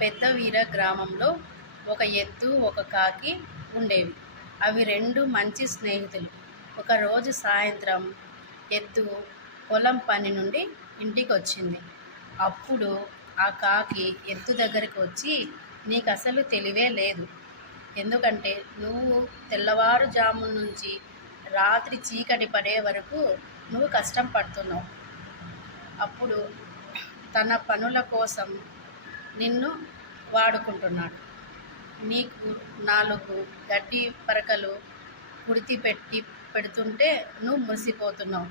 పెద్ద వీర గ్రామంలో ఒక ఎద్దు ఒక కాకి ఉండేవి. అవి రెండు మంచి స్నేహితులు. ఒకరోజు సాయంత్రం ఎద్దు పొలం పని నుండి ఇంటికి వచ్చింది. అప్పుడు ఆ కాకి ఎద్దు దగ్గరికి వచ్చి, నీకు అసలు తెలివే లేదు. ఎందుకంటే నువ్వు తెల్లవారుజాము నుంచి రాత్రి చీకటి పడే వరకు నువ్వు కష్టం పడుతున్నావు. అప్పుడు తన పనుల కోసం నిన్ను వాడుకుంటున్నాడు. నీకు 4 గడ్డి పరకలు కుడితి పెడుతుంటే నువ్వు మురిసిపోతున్నావు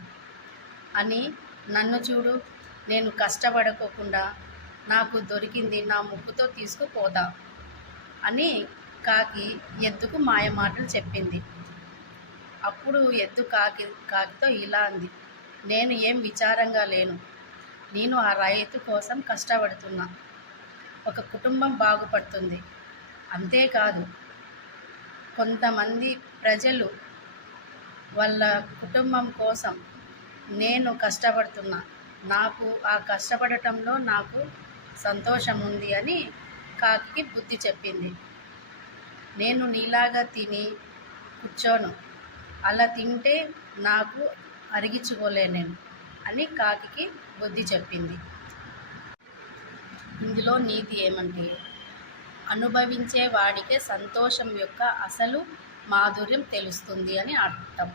అని, నన్ను చూడు, నేను కష్టపడకోకుండా నాకు దొరికింది నా ముక్కుతో తీసుకుపోదా అని కాకి ఎద్దుకు మాయమాటలు చెప్పింది. అప్పుడు ఎద్దు కాకితో ఇలా అంది, నేను ఏం విచారంగా లేను. నేను ఆ రైతు కోసం కష్టపడుతున్నా. ఒక కుటుంబం బాగుపడుతుంది. అంతేకాదు, కొంతమంది ప్రజలు వాళ్ళ కుటుంబం కోసం నేను కష్టపడుతున్నా. నాకు ఆ కష్టపడటంలో నాకు సంతోషం ఉంది అని కాకి బుద్ధి చెప్పింది. నేను నీలాగా తిని కూర్చోను. అలా తింటే నాకు అరిగించుకోలేను అని కాకి బుద్ధి చెప్పింది. ఇందులో నీతి ఏమంటే, అనుభవించే వాడికే సంతోషం యొక్క అసలు మాధుర్యం తెలుస్తుంది అని అర్థం.